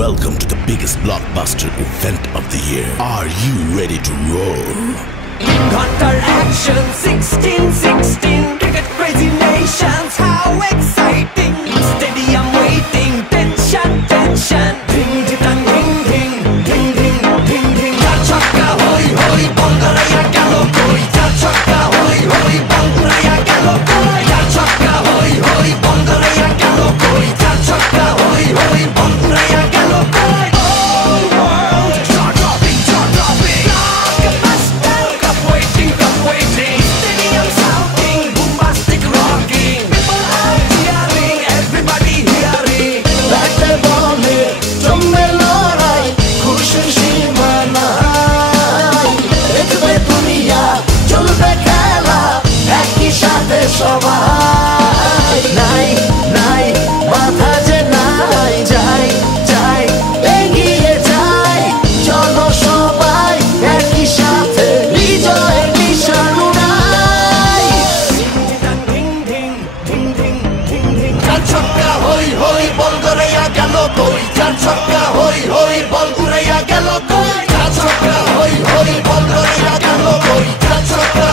Welcome to the biggest blockbuster event of the year. Are you ready to roll? Counter action 1616 cricket crazy nations, how exciting! Stadium waiting, tension, tension. Ding ding dang, ding ding ding ding ding ding. Char chakka hoi hoi, ball garaya gelo koi. Char chakka hoi hoi, ball garaya gelo koi. Char chakka hoi hoi, ball garaya gelo koi. Char chakka hoi hoi, ball garaya gelo koi. All world jaw dropping, jaw dropping. Blockbuster, cup waiting, cup waiting. Stadium shouting, bombastic rocking. People are cheering, everybody hearing. ব্যাটে বলে জমবে লড়াই, খুশির সীমা নাই। দেখবে দুনিয়া, চলবে খেলা, একই সাথে সবাই। নাই নাই বাধা যে নাই, যাই যাই এগিয়ে যাই। চলো সবাই একই সাথে, বিজয়ের নিশান উড়াই। Ding ding ding ding ding ding. চার ছক্কা হই হই, বল গড়াইয়া গেল কই। চার ছক্কা হই হই, বল উড়াইয়া গেল কই। চার ছক্কা হই হই, বল গড়াইয়া গেল কই। চার ছক্কা